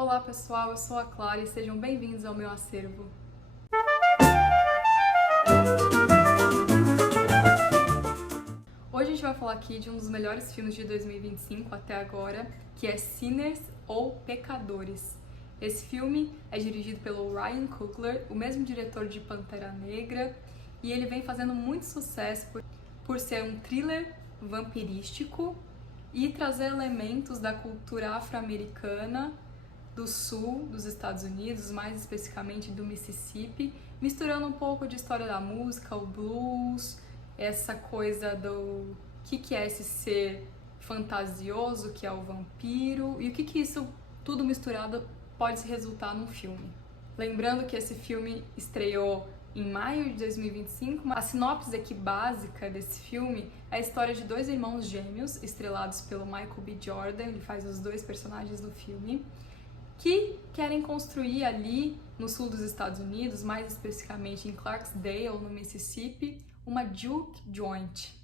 Olá pessoal, eu sou a Clara e sejam bem-vindos ao meu acervo. Hoje a gente vai falar aqui de um dos melhores filmes de 2025 até agora, que é Sinners ou Pecadores. Esse filme é dirigido pelo Ryan Coogler, o mesmo diretor de Pantera Negra, e ele vem fazendo muito sucesso por ser um thriller vampirístico e trazer elementos da cultura afro-americana do sul dos Estados Unidos, mais especificamente do Mississippi, misturando um pouco de história da música, o blues, essa coisa do que é esse ser fantasioso, que é o vampiro, e o que isso tudo misturado pode resultar num filme. Lembrando que esse filme estreou em maio de 2025, a sinopse aqui básica desse filme é a história de dois irmãos gêmeos, estrelados pelo Michael B. Jordan, ele faz os dois personagens do filme, que querem construir ali no sul dos Estados Unidos, mais especificamente em Clarksdale, no Mississippi, uma juke joint.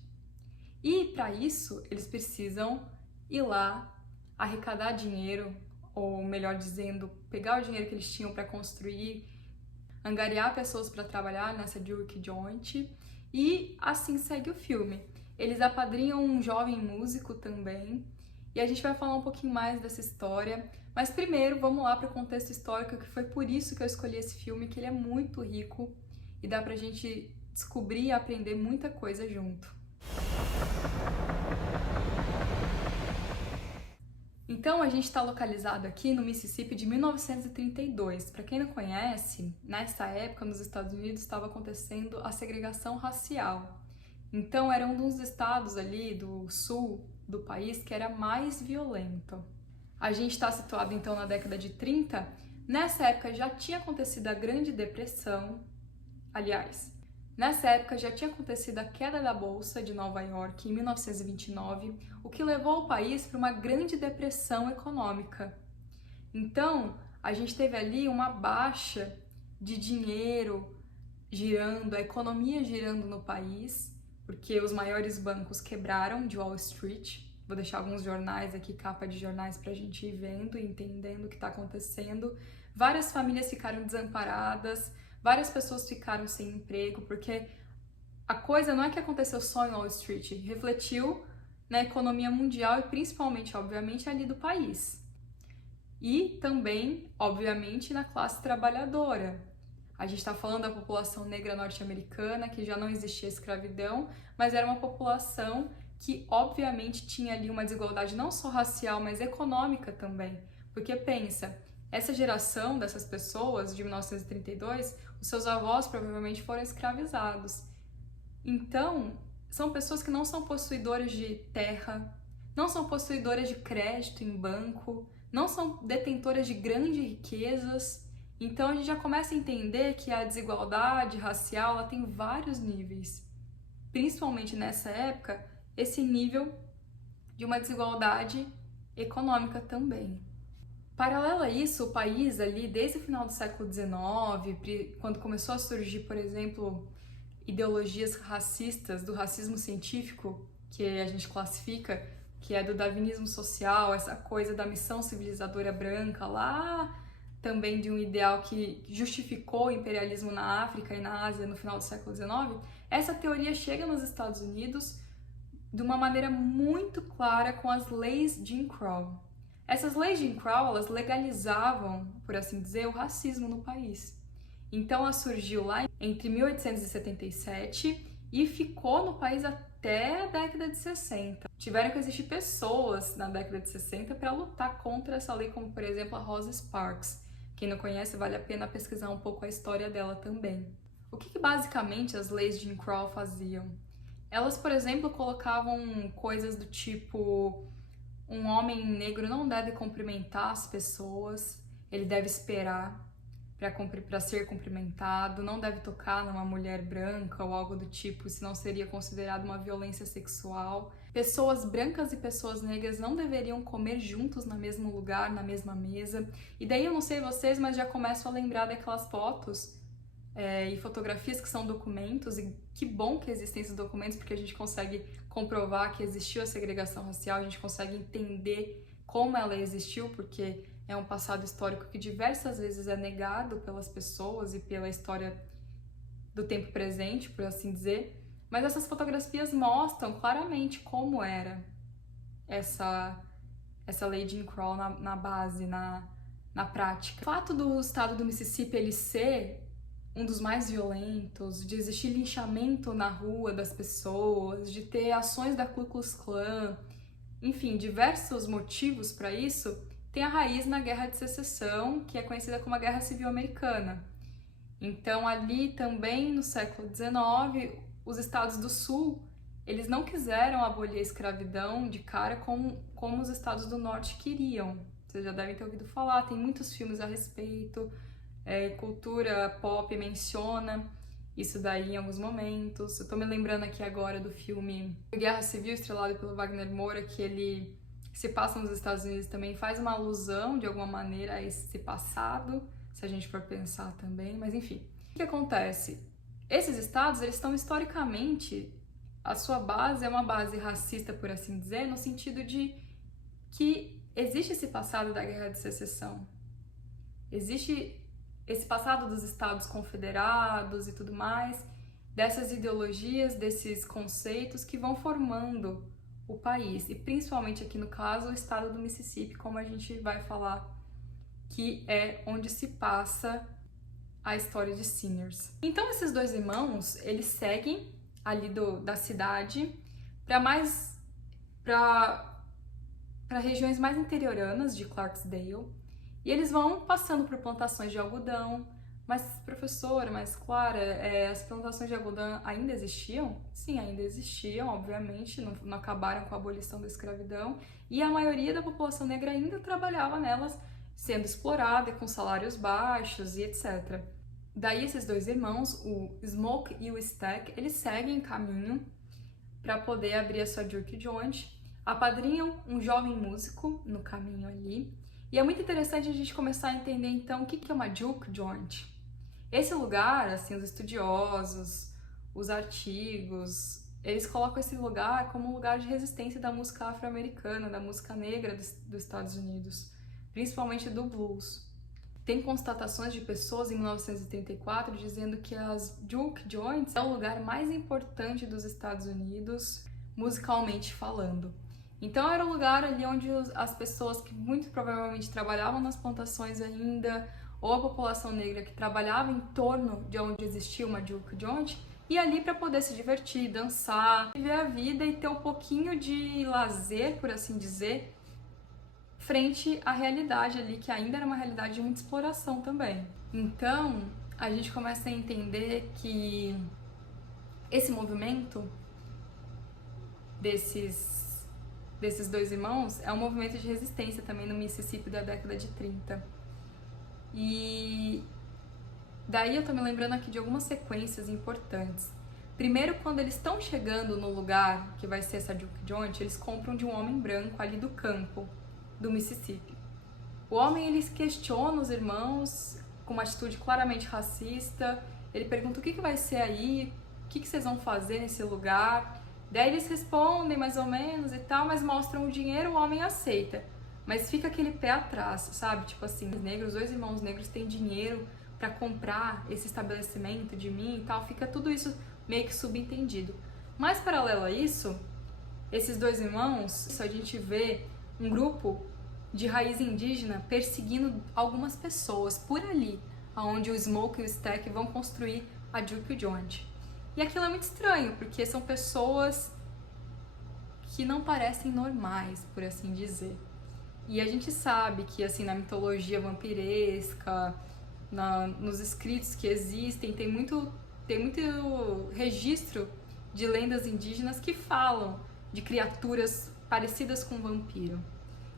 E para isso, eles precisam ir lá arrecadar dinheiro, ou melhor dizendo, pegar o dinheiro que eles tinham para construir, angariar pessoas para trabalhar nessa juke joint, e assim segue o filme. Eles apadrinham um jovem músico também, e a gente vai falar um pouquinho mais dessa história, mas primeiro vamos lá para o contexto histórico, que foi por isso que eu escolhi esse filme, que ele é muito rico e dá pra gente descobrir e aprender muita coisa junto. Então a gente está localizado aqui no Mississippi de 1932. Para quem não conhece, nessa época nos Estados Unidos estava acontecendo a segregação racial. Então era um dos estados ali do sul do país que era mais violento. A gente está situado então na década de 30. Nessa época já tinha acontecido a Grande Depressão. Aliás, nessa época já tinha acontecido a queda da Bolsa de Nova York em 1929, o que levou o país para uma grande depressão econômica. Então, a gente teve ali uma baixa de dinheiro girando, a economia girando no país, porque os maiores bancos quebraram de Wall Street. Vou deixar alguns jornais aqui, capa de jornais, para a gente ir vendo e entendendo o que está acontecendo. Várias famílias ficaram desamparadas, várias pessoas ficaram sem emprego, porque a coisa não é que aconteceu só em Wall Street, refletiu na economia mundial e principalmente, obviamente, ali do país. E também, obviamente, na classe trabalhadora. A gente está falando da população negra norte-americana, que já não existia escravidão, mas era uma população que obviamente tinha ali uma desigualdade não só racial, mas econômica também. Porque pensa, essa geração dessas pessoas de 1932, os seus avós provavelmente foram escravizados. Então, são pessoas que não são possuidoras de terra, não são possuidoras de crédito em banco, não são detentoras de grandes riquezas. Então a gente já começa a entender que a desigualdade racial ela tem vários níveis. Principalmente nessa época, esse nível de uma desigualdade econômica também. Paralelo a isso, o país ali, desde o final do século XIX, quando começou a surgir, por exemplo, ideologias racistas, do racismo científico, que a gente classifica, que é do darwinismo social, essa coisa da missão civilizadora branca, lá também de um ideal que justificou o imperialismo na África e na Ásia no final do século XIX, essa teoria chega nos Estados Unidos de uma maneira muito clara com as leis Jim Crow. Essas leis Jim Crow, elas legalizavam, por assim dizer, o racismo no país. Então ela surgiu lá entre 1877 e ficou no país até a década de 60. Tiveram que existir pessoas na década de 60 para lutar contra essa lei, como por exemplo a Rosa Parks. Quem não conhece, vale a pena pesquisar um pouco a história dela também. O que basicamente as leis Jim Crow faziam? Elas, por exemplo, colocavam coisas do tipo: um homem negro não deve cumprimentar as pessoas, ele deve esperar para ser cumprimentado, não deve tocar numa mulher branca ou algo do tipo, senão seria considerado uma violência sexual. Pessoas brancas e pessoas negras não deveriam comer juntos no mesmo lugar, na mesma mesa. E daí eu não sei vocês, mas já começo a lembrar daquelas fotos e fotografias que são documentos, e que bom que existem esses documentos, porque a gente consegue comprovar que existiu a segregação racial, a gente consegue entender como ela existiu, porque é um passado histórico que diversas vezes é negado pelas pessoas e pela história do tempo presente, por assim dizer, mas essas fotografias mostram claramente como era essa lei Jim Crow na base, na prática. O fato do estado do Mississippi ele ser um dos mais violentos, de existir linchamento na rua das pessoas, de ter ações da Ku Klux Klan, enfim, diversos motivos para isso, tem a raiz na Guerra de Secessão, que é conhecida como a Guerra Civil Americana. Então, ali também no século XIX, os estados do Sul, eles não quiseram abolir a escravidão de cara como os estados do Norte queriam. Vocês já devem ter ouvido falar, tem muitos filmes a respeito, cultura pop menciona isso daí em alguns momentos. Eu tô me lembrando aqui agora do filme Guerra Civil, estrelado pelo Wagner Moura, que ele se passa nos Estados Unidos também, faz uma alusão de alguma maneira a esse passado, se a gente for pensar também, mas enfim. O que acontece? Esses estados, eles estão historicamente, a sua base é uma base racista, por assim dizer, no sentido de que existe esse passado da Guerra de Secessão. Existe esse passado dos Estados Confederados e tudo mais, dessas ideologias, desses conceitos que vão formando o país, e principalmente aqui no caso, o estado do Mississippi, como a gente vai falar, que é onde se passa a história de Sinners. Então esses dois irmãos, eles seguem ali da cidade para regiões mais interioranas de Clarksdale, e eles vão passando por plantações de algodão. Mas, professora, mas Clara, as plantações de algodão ainda existiam? Sim, ainda existiam, obviamente, não acabaram com a abolição da escravidão, e a maioria da população negra ainda trabalhava nelas, sendo explorada, com salários baixos e etc. Daí esses dois irmãos, o Smoke e o Stack, eles seguem caminho para poder abrir a sua juke joint, apadrinham um jovem músico no caminho ali, e é muito interessante a gente começar a entender então o que é uma juke joint. Esse lugar, assim, os estudiosos, os artigos, eles colocam esse lugar como um lugar de resistência da música afro-americana, da música negra dos Estados Unidos, principalmente do blues. Tem constatações de pessoas em 1934 dizendo que as juke joints é o lugar mais importante dos Estados Unidos, musicalmente falando. Então era um lugar ali onde as pessoas que muito provavelmente trabalhavam nas plantações ainda, ou a população negra que trabalhava em torno de onde existia uma juke joint, ia ali para poder se divertir, dançar, viver a vida e ter um pouquinho de lazer, por assim dizer, frente à realidade ali, que ainda era uma realidade de muita exploração também. Então, a gente começa a entender que esse movimento desses dois irmãos é um movimento de resistência também no Mississippi da década de 30. E daí eu tô me lembrando aqui de algumas sequências importantes. Primeiro, quando eles estão chegando no lugar que vai ser essa juke joint, eles compram de um homem branco ali do campo do Mississippi. O homem, ele questiona os irmãos com uma atitude claramente racista. Ele pergunta o que vai ser aí, o que vocês vão fazer nesse lugar. Daí eles respondem mais ou menos e tal, mas mostram o dinheiro, o homem aceita. Mas fica aquele pé atrás, sabe? Tipo assim, os dois irmãos negros têm dinheiro para comprar esse estabelecimento de mim e tal. Fica tudo isso meio que subentendido. Mais paralelo a isso, esses dois irmãos, a gente vê um grupo de raiz indígena perseguindo algumas pessoas por ali, onde o Smoke e o Stack vão construir a juke joint. E aquilo é muito estranho, porque são pessoas que não parecem normais, por assim dizer. E a gente sabe que, assim, na mitologia vampiresca, nos escritos que existem, tem muito registro de lendas indígenas que falam de criaturas parecidas com um vampiro.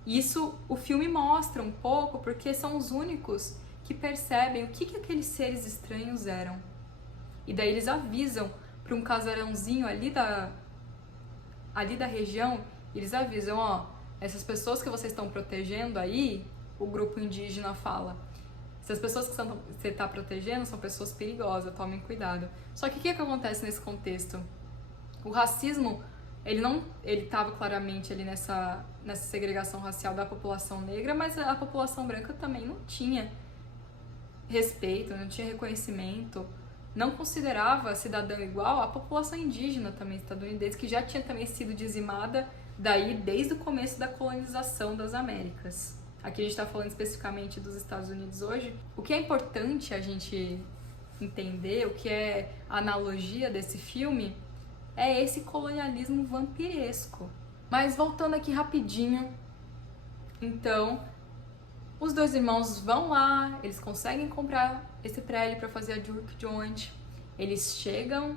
E isso o filme mostra um pouco, porque são os únicos que percebem o que aqueles seres estranhos eram. E daí eles avisam para um casarãozinho ali da região, eles avisam, ó, essas pessoas que vocês estão protegendo aí, o grupo indígena fala, essas pessoas que você está protegendo são pessoas perigosas, tomem cuidado. Só que o que acontece nesse contexto? O racismo ele estava claramente ali nessa segregação racial da população negra, mas a população branca também não tinha respeito, não tinha reconhecimento, não considerava cidadão igual a população indígena também estadunidense, que já tinha também sido dizimada daí desde o começo da colonização das Américas. Aqui a gente está falando especificamente dos Estados Unidos hoje. O que é importante a gente entender, o que é a analogia desse filme, é esse colonialismo vampiresco. Mas voltando aqui rapidinho, então, os dois irmãos vão lá, eles conseguem comprar esse prédio para fazer a juke joint, eles chegam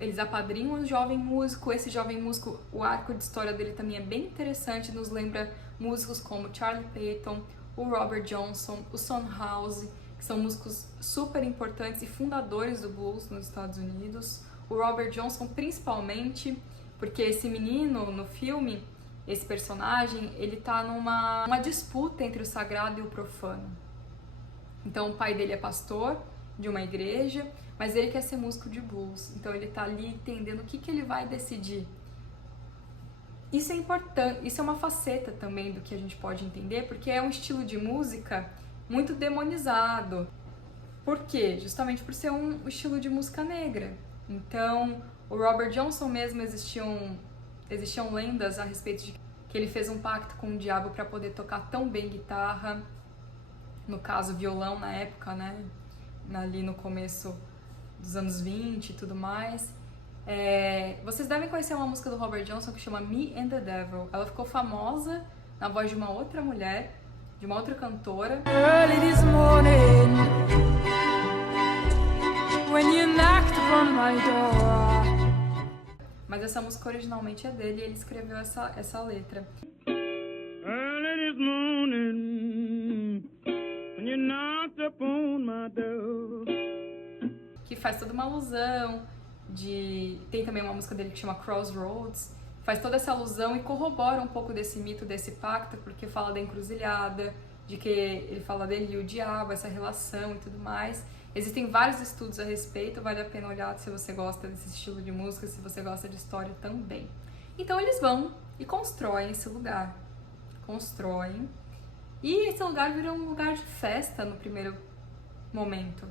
eles apadrinham um jovem músico, esse jovem músico, o arco de história dele também é bem interessante, nos lembra músicos como Charlie Payton, o Robert Johnson, o Son House, que são músicos super importantes e fundadores do blues nos Estados Unidos. O Robert Johnson principalmente, porque esse menino no filme, esse personagem, ele tá numa disputa entre o sagrado e o profano. Então o pai dele é pastor de uma igreja, mas ele quer ser músico de blues. Então ele tá ali entendendo o que ele vai decidir. Isso é importante, isso é uma faceta também do que a gente pode entender, porque é um estilo de música muito demonizado. Por quê? Justamente por ser um estilo de música negra. Então, o Robert Johnson mesmo existiam lendas a respeito de que ele fez um pacto com o diabo para poder tocar tão bem guitarra, no caso violão na época, né? Ali no começo dos anos 20 e tudo mais. Vocês devem conhecer uma música do Robert Johnson que chama Me and the Devil. Ela ficou famosa na voz de uma outra mulher, de uma outra cantora. Early this morning, when you knocked upon my door. Mas essa música originalmente é dele e ele escreveu essa letra. Early this morning, when you knocked upon my door. Que faz toda uma alusão tem também uma música dele que chama Crossroads, faz toda essa alusão e corrobora um pouco desse mito, desse pacto, porque fala da encruzilhada, de que ele fala dele e o diabo, essa relação e tudo mais. Existem vários estudos a respeito, vale a pena olhar se você gosta desse estilo de música, se você gosta de história também. Então eles vão e constroem esse lugar. Constroem. E esse lugar vira um lugar de festa no primeiro momento.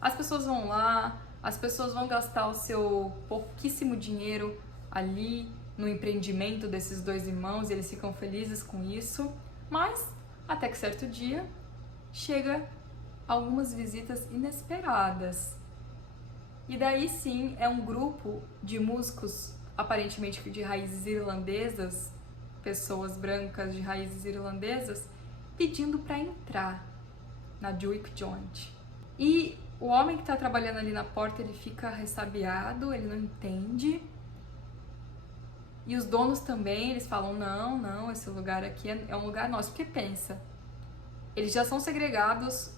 As pessoas vão lá, as pessoas vão gastar o seu pouquíssimo dinheiro ali no empreendimento desses dois irmãos, e eles ficam felizes com isso, mas até que certo dia chega algumas visitas inesperadas. E daí sim é um grupo de músicos aparentemente de raízes irlandesas, pessoas brancas de raízes irlandesas, pedindo para entrar na juke joint. E o homem que está trabalhando ali na porta, ele fica ressabiado, ele não entende. E os donos também, eles falam, não, esse lugar aqui é um lugar nosso. Porque pensa, eles já são segregados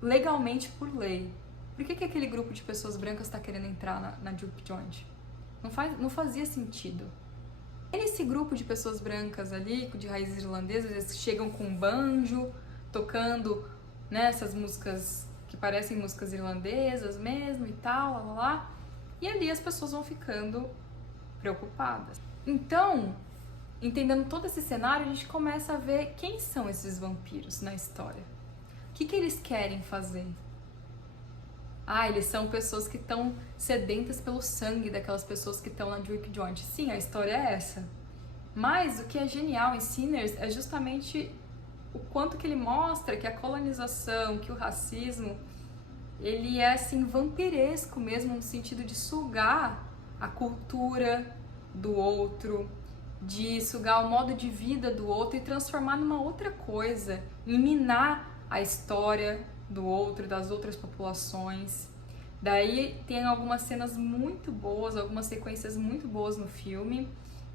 legalmente por lei. Por que aquele grupo de pessoas brancas está querendo entrar na juke joint? Não fazia sentido. Esse grupo de pessoas brancas ali, de raízes irlandesas, eles chegam com banjo, tocando, né, essas músicas que parecem músicas irlandesas mesmo e tal, lá. E ali as pessoas vão ficando preocupadas. Então, entendendo todo esse cenário, a gente começa a ver quem são esses vampiros na história. O que eles querem fazer? Eles são pessoas que estão sedentas pelo sangue daquelas pessoas que estão na juke joint. Sim, a história é essa. Mas o que é genial em Sinners é justamente o quanto que ele mostra que a colonização, que o racismo, ele é assim vampiresco mesmo, no sentido de sugar a cultura do outro, de sugar o modo de vida do outro e transformar numa outra coisa, e minar a história do outro, das outras populações. Daí tem algumas cenas muito boas, algumas sequências muito boas no filme.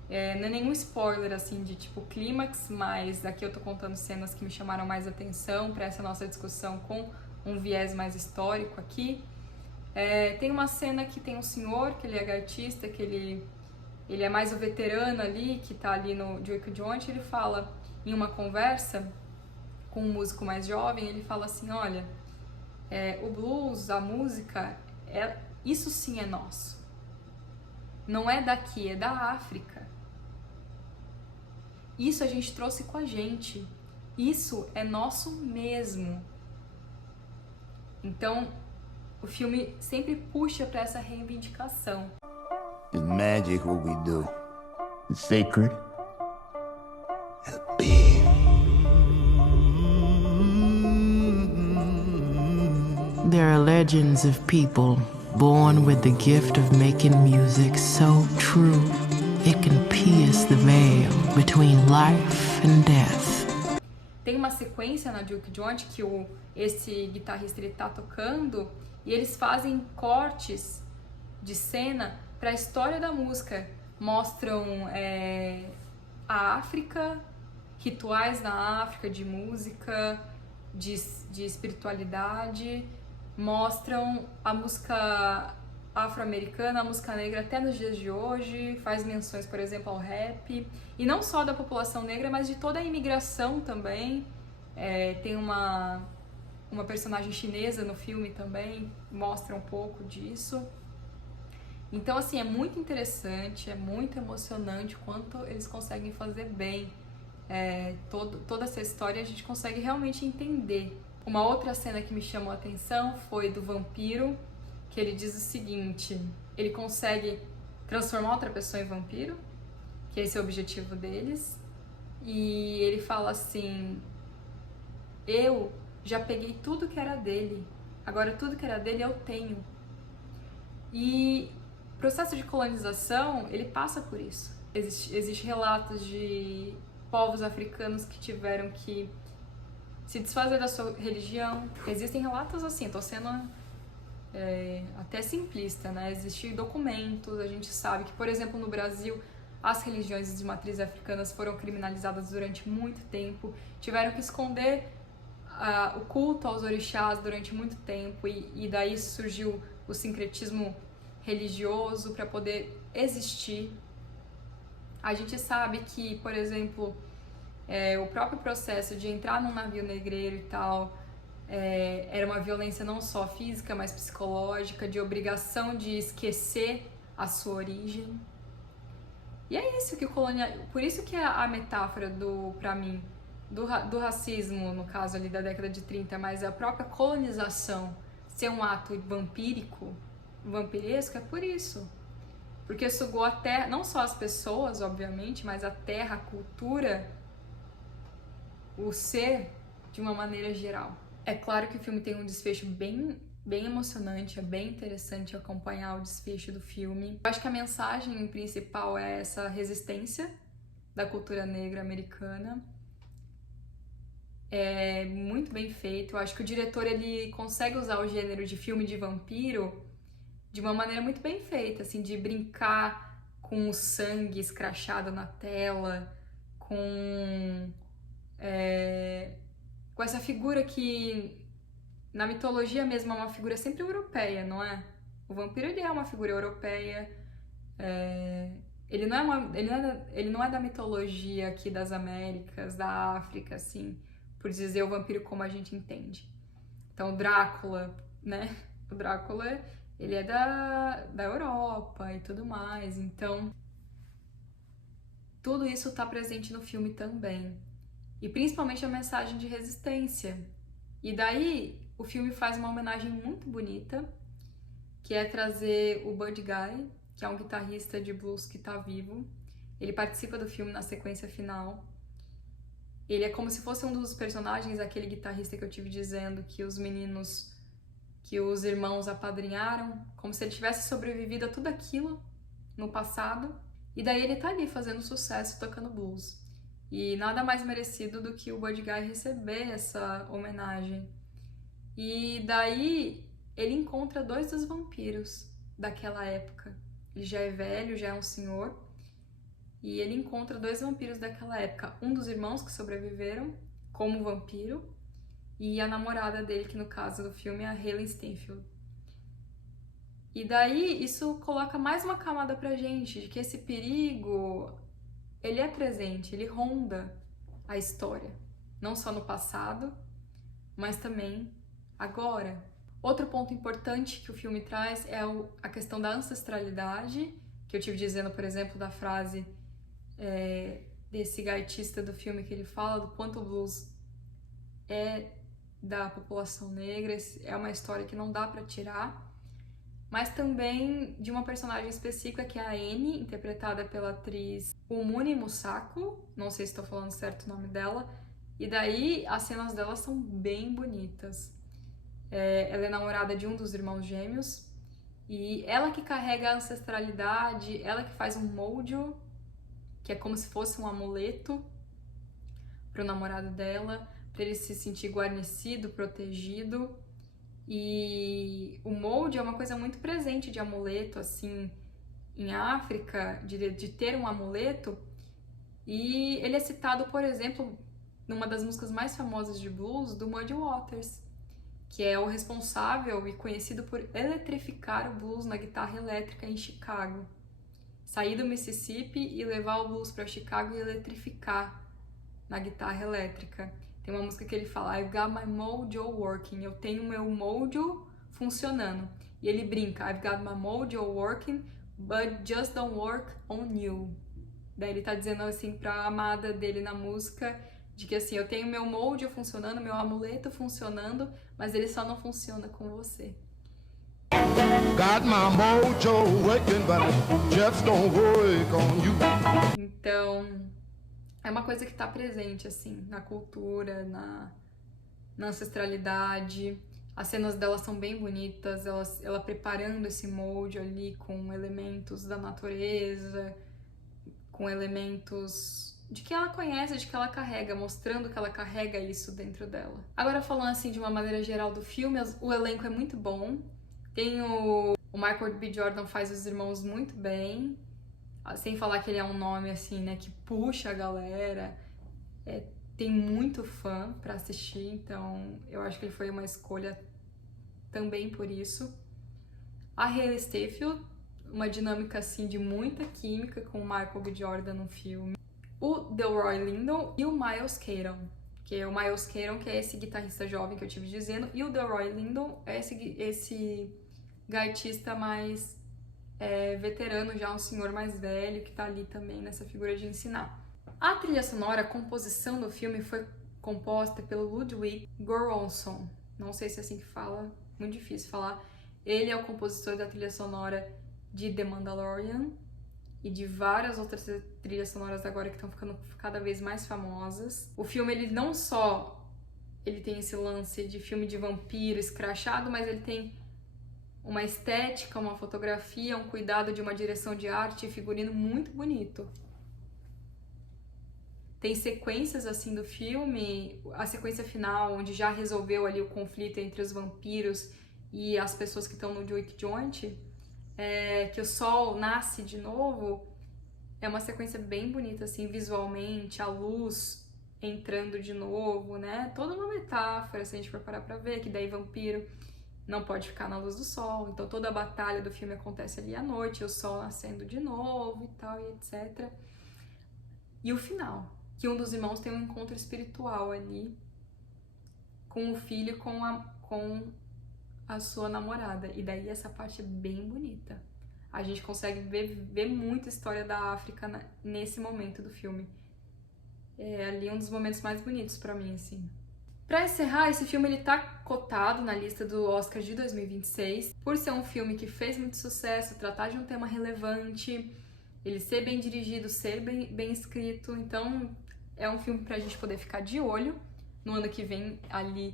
Não é nenhum spoiler assim de tipo clímax, mas aqui eu tô contando cenas que me chamaram mais atenção para essa nossa discussão com um viés mais histórico aqui. Tem uma cena que tem um senhor, que ele é artista, que ele é mais o veterano ali, que tá ali no juke joint, ele fala em uma conversa com um músico mais jovem, ele fala assim, olha, o blues, a música, isso sim é nosso. não é daqui, é da África. Isso a gente trouxe com a gente. Isso é nosso mesmo. Então, o filme sempre puxa para essa reivindicação. It's magic what we do. It's sacred. It's big. There are legends of people born with the gift of making music so true it can pierce the veil between life and death. Tem uma sequência na Duke Joint que esse guitarrista ele tá tocando e eles fazem cortes de cena para a história da música. Mostram a África, rituais na África de música, de espiritualidade, mostram a música afro-americana, a música negra até nos dias de hoje, faz menções, por exemplo, ao rap, e não só da população negra, mas de toda a imigração também. Tem uma personagem chinesa no filme também, mostra um pouco disso. Então, assim, é muito interessante, é muito emocionante o quanto eles conseguem fazer bem toda essa história, a gente consegue realmente entender. Uma outra cena que me chamou a atenção foi do vampiro, que ele diz o seguinte: ele consegue transformar outra pessoa em vampiro, que esse é o objetivo deles, e ele fala assim: eu já peguei tudo que era dele, agora tudo que era dele eu tenho. E o processo de colonização, ele passa por isso. Existem relatos de povos africanos que tiveram que se desfazer da sua religião. Existem relatos assim, tô sendo até simplista, né? Existem documentos, a gente sabe que, por exemplo, no Brasil, as religiões de matriz africanas foram criminalizadas durante muito tempo, tiveram que esconder o culto aos orixás durante muito tempo, e daí surgiu o sincretismo religioso para poder existir. A gente sabe que, por exemplo, o próprio processo de entrar num navio negreiro e tal, era uma violência não só física, mas psicológica, de obrigação de esquecer a sua origem. E é isso que por isso que a metáfora pra mim, do racismo, no caso ali da década de 30, mas a própria colonização ser um ato vampiresco, é por isso. Porque sugou até, não só as pessoas, obviamente, mas a terra, a cultura, o ser, de uma maneira geral. É claro que o filme tem um desfecho bem emocionante, é bem interessante acompanhar o desfecho do filme. Eu acho que a mensagem principal é essa resistência da cultura negra americana. É muito bem feito. Eu acho que o diretor ele consegue usar o gênero de filme de vampiro de uma maneira muito bem feita, assim, de brincar com o sangue escrachado na tela, com essa figura que na mitologia mesmo é uma figura sempre europeia, não é? O vampiro ele é uma figura europeia, ele não é da mitologia aqui das Américas, da África, assim, por dizer o vampiro como a gente entende. Então o Drácula, né? O Drácula, ele é da Europa e tudo mais, então tudo isso está presente no filme também. E principalmente a mensagem de resistência. E daí o filme faz uma homenagem muito bonita, que é trazer o Buddy Guy, que é um guitarrista de blues que está vivo. Ele participa do filme na sequência final. Ele é como se fosse um dos personagens, aquele guitarrista que eu tive dizendo que os irmãos apadrinharam, como se ele tivesse sobrevivido a tudo aquilo no passado. E daí ele tá ali fazendo sucesso, tocando blues. E nada mais merecido do que o Buddy Guy receber essa homenagem. E daí ele encontra 2 dos vampiros daquela época. Ele já é velho, já é um senhor. E ele encontra 2 vampiros daquela época. Um dos irmãos que sobreviveram como vampiro e a namorada dele, que no caso do filme é a Hailee Steinfeld. E daí isso coloca mais uma camada pra gente, de que esse perigo, ele é presente, ele ronda a história. Não só no passado, mas também agora. Outro ponto importante que o filme traz é a questão da ancestralidade, que eu tive dizendo, por exemplo, da frase desse gaitista do filme, que ele fala do quanto o blues é da população negra, é uma história que não dá pra tirar, mas também de uma personagem específica que é a Annie, interpretada pela atriz Umune Musako, não sei se estou falando certo o nome dela, e daí as cenas dela são bem bonitas. Ela é namorada de um dos irmãos gêmeos, e ela que carrega a ancestralidade, ela que faz um mojo, que é como se fosse um amuleto pro namorado dela, para ele se sentir guarnecido, protegido. E o molde é uma coisa muito presente de amuleto, assim, em África, de ter um amuleto. E ele é citado, por exemplo, numa das músicas mais famosas de blues, do Muddy Waters, que é o responsável e conhecido por eletrificar o blues na guitarra elétrica em Chicago. Sair do Mississippi e levar o blues para Chicago e eletrificar na guitarra elétrica. Tem uma música que ele fala, I've got my mojo working, eu tenho meu mojo funcionando. E ele brinca, I've got my mojo working, but just don't work on you. Daí ele tá dizendo assim pra amada dele na música, de que assim, eu tenho meu mojo funcionando, meu amuleto funcionando, mas ele só não funciona com você. Got my mojo working, but I just don't work on you. Então, é uma coisa que tá presente, assim, na cultura, na ancestralidade. As cenas dela são bem bonitas, ela preparando esse molde ali com elementos da natureza, com elementos de que ela conhece, de que ela carrega, mostrando que ela carrega isso dentro dela. Agora, falando assim de uma maneira geral do filme, o elenco é muito bom. Tem o Michael B. Jordan faz os irmãos muito bem, sem falar que ele é um nome assim, né, que puxa a galera, tem muito fã pra assistir, então eu acho que ele foi uma escolha também por isso. A Hayley Steinfeld, uma dinâmica assim de muita química com o Michael B. Jordan no filme. O Delroy Lindo e o Miles Caton, que é o Miles Caton, que é esse guitarrista jovem que eu estive dizendo, e o Delroy Lindo é esse gaitista mais veterano, já um senhor mais velho, que tá ali também nessa figura de ensinar. A trilha sonora, a composição do filme foi composta pelo Ludwig Göransson. Não sei se é assim que fala, muito difícil falar. Ele é o compositor da trilha sonora de The Mandalorian e de várias outras trilhas sonoras agora que estão ficando cada vez mais famosas. O filme, ele não só tem esse lance de filme de vampiro escrachado, mas ele tem uma estética, uma fotografia, um cuidado de uma direção de arte e figurino muito bonito. Tem sequências assim do filme, a sequência final, onde já resolveu ali o conflito entre os vampiros e as pessoas que estão no Juke Joint, que o sol nasce de novo, é uma sequência bem bonita, assim, visualmente, a luz entrando de novo, né? Toda uma metáfora, se a gente for parar pra ver, que daí vampiro não pode ficar na luz do sol, então toda a batalha do filme acontece ali à noite, o sol nascendo de novo e tal, e etc. E o final, que um dos irmãos tem um encontro espiritual ali com o filho, com a sua namorada, e daí essa parte é bem bonita. A gente consegue ver muita história da África nesse momento do filme. É ali um dos momentos mais bonitos pra mim, assim. Pra encerrar, esse filme ele tá cotado na lista do Oscar de 2026, por ser um filme que fez muito sucesso, tratar de um tema relevante, ele ser bem dirigido, ser bem escrito, então é um filme pra gente poder ficar de olho no ano que vem ali.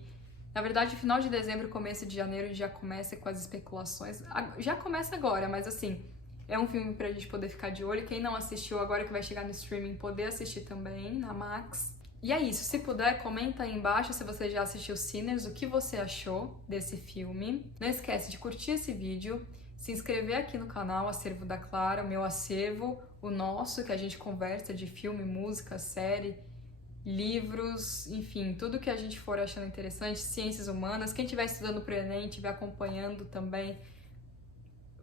Na verdade, final de dezembro, começo de janeiro, já começa com as especulações. Já começa agora, mas assim, é um filme pra gente poder ficar de olho. Quem não assistiu agora que vai chegar no streaming, poder assistir também, na Max. E é isso, se puder, comenta aí embaixo se você já assistiu Sinners, o que você achou desse filme. Não esquece de curtir esse vídeo, se inscrever aqui no canal Acervo da Clara, o meu acervo, o nosso, que a gente conversa de filme, música, série, livros, enfim, tudo que a gente for achando interessante, ciências humanas. Quem estiver estudando pro Enem, estiver acompanhando também,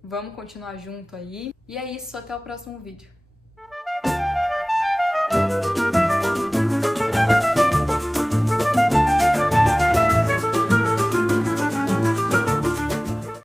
vamos continuar junto aí. E é isso, até o próximo vídeo.